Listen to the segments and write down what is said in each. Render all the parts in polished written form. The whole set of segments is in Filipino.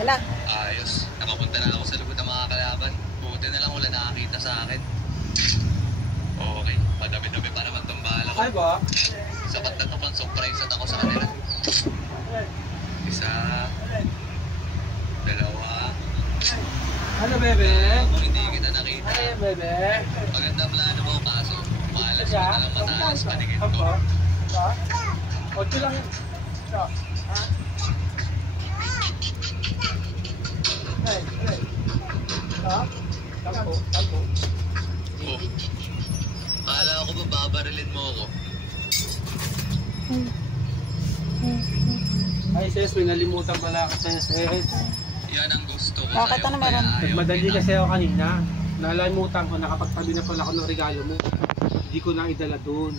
Wala. Ayos. Nakapunta na ako sa lubot ng mga kalaban. Buti na lang wala nakakita sa akin. Okay. Madami-dami pa naman itong bala ko. Ay ba? Sapat na ito pang surprise at ako sa kanila. Isa. Dalawa. Ano, bebe? Kung hindi kita nakita. Ay, bebe. Maganda plano mo, kaso malas mo na lang mataas paningin ko. Ako? Ito? 8 lang yun. Ito? Ha? Ay. Ito? 10. Oh. Kala ko ba babarilin mo ako? Ay, sis, may nalimutan pala ako sa sis. Yan ang gusto ko Bakit sa'yo. ano meron? Kaya ayaw Nagmadali kita. kasi ako kanina. Nalimutan ko, nakapagtabi na pala ako ng regalo mo. Hindi ko na idala doon.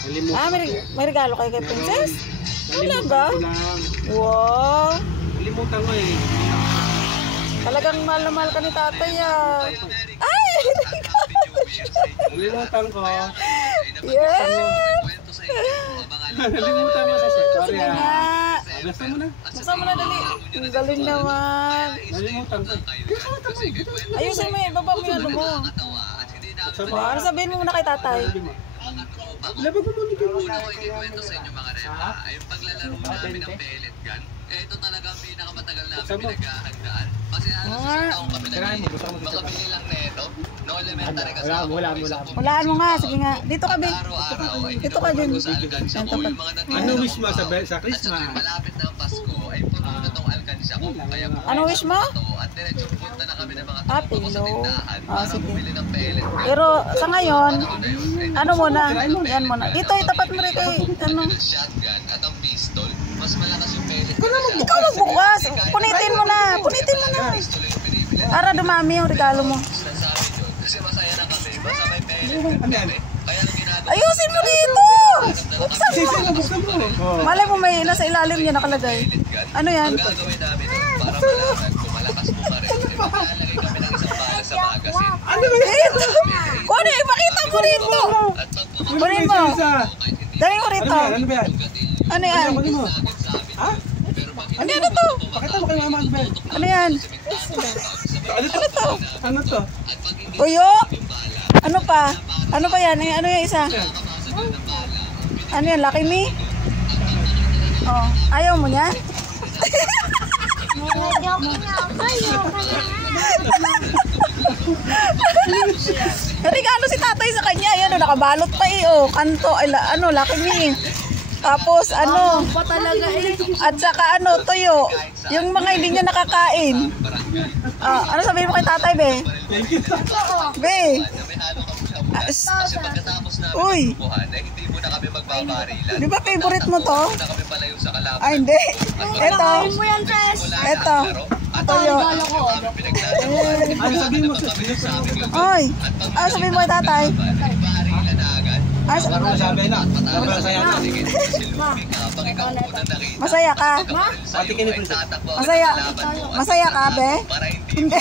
Nalimutan May regalo kayo kay Princess? Nalimutan ko lang. Wow! Nalimutan ko eh. Talagang mahal na mahal ka ni tatay ah. Ay! Happy New Year sa inyo. Nalimutan ko. Yeah! Kwento sa inyo. Abangan Nalimutan mo kasi. Sorry Sige ah. nga. Basta mo na. Basta mo na dali. Ang galing naman. Nalimutan ko. Ayusin mo eh. Baba mo yung ano mo. Ano sabihin mo muna kay tatay? Labag mo muna kayo. Una ko ikikwento sa inyo mga repa ay yung paglalaro namin ng pellet gun. Ito talaga ang pinakamatagal namin pinaghahandaan. Kasi halos isang taong kami makabili lang neto. No elementary kasi ako. Hulaan mo nga. Sige nga. Dito ka, Bin. Araw-araw ay Dito ka, Bin. alkansya ko. Yung mga natin. Ano wish mo sa At saka Christmas? malapit na ang Pasko ay puno na tong alkansya ko. Kaya Ano wish mo? at diretsong punta na kami ng mga Ah, tropa ko sa pillow. tindahan Ah, para sige. bumili ng pellet gun. Pero sa ngayon, Ano na yun? ano muna? Yan muna. Dito, itapat mo rin kay, ano. Yung shotgun at ang pistol, mas malakas yung pellet. Ikaw magbukas. Punitin mo na. Punitin mo na. Pistol yung binibili. Para dumami yung regalo mo. Sinasabi yun. Kasi masaya na kami. Basta may pellet gun kami. Kaya ang ginagawa. Ayusin mo dito! Buksan mo. Buksan mo. Malay mo may nasa ilalim niya nakalagay. Ano yan? Ang gagawin namin yun para malaman kung malakas mo pa rin. Maglalagay kami ng isang bala sa magazine. Ano ba yan? Kunin, ipakita mo rito. At pag Kunin mo. Dali mo rito. Ano ba yan? Ano yan? Ano mo? Ha? Ano yan ito? Pakita mo kay mama ang bed. Ano yan? Ano to? Ano to? Tuyo? Ano pa? Ano pa yan? Ano yung isa? Ano yan? Lucky Me? Oh, ayaw mo niyan? Regalo si tatay sa kanya. Ayan, oh, nakabalot pa eh. Oh, kanto. Ay, ano, Lucky Me. Tapos ano, at saka ano, tuyo. Yung mga hindi niya nakakain. Ano sabihin mo kay tatay, be? Be. Kasi pagkatapos namin Uy. magbubuhan, eh, hindi mo na kami magbabarilan. Di ba favorite mo to? Hindi na kami palayo sa kalaban. Ay, hindi. Ito. Ito. Tuyo. Ano sabihin mo? Oy. Ano sabihin mo kay tatay? Barilan na agad. Ano Ano sabi na? Ano masaya na? Pag ikaw unang nakita, Masaya ka? Pati kini Princess. tatakbo Masaya. Masaya ka, be? para hindi mo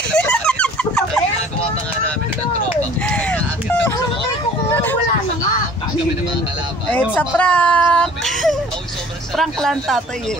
ang ginagawa pa nga namin ng tropa ko ay naakit kami sa mga kami ng mga kalaban. It's a prank. Sobrang Prank lang tatay eh.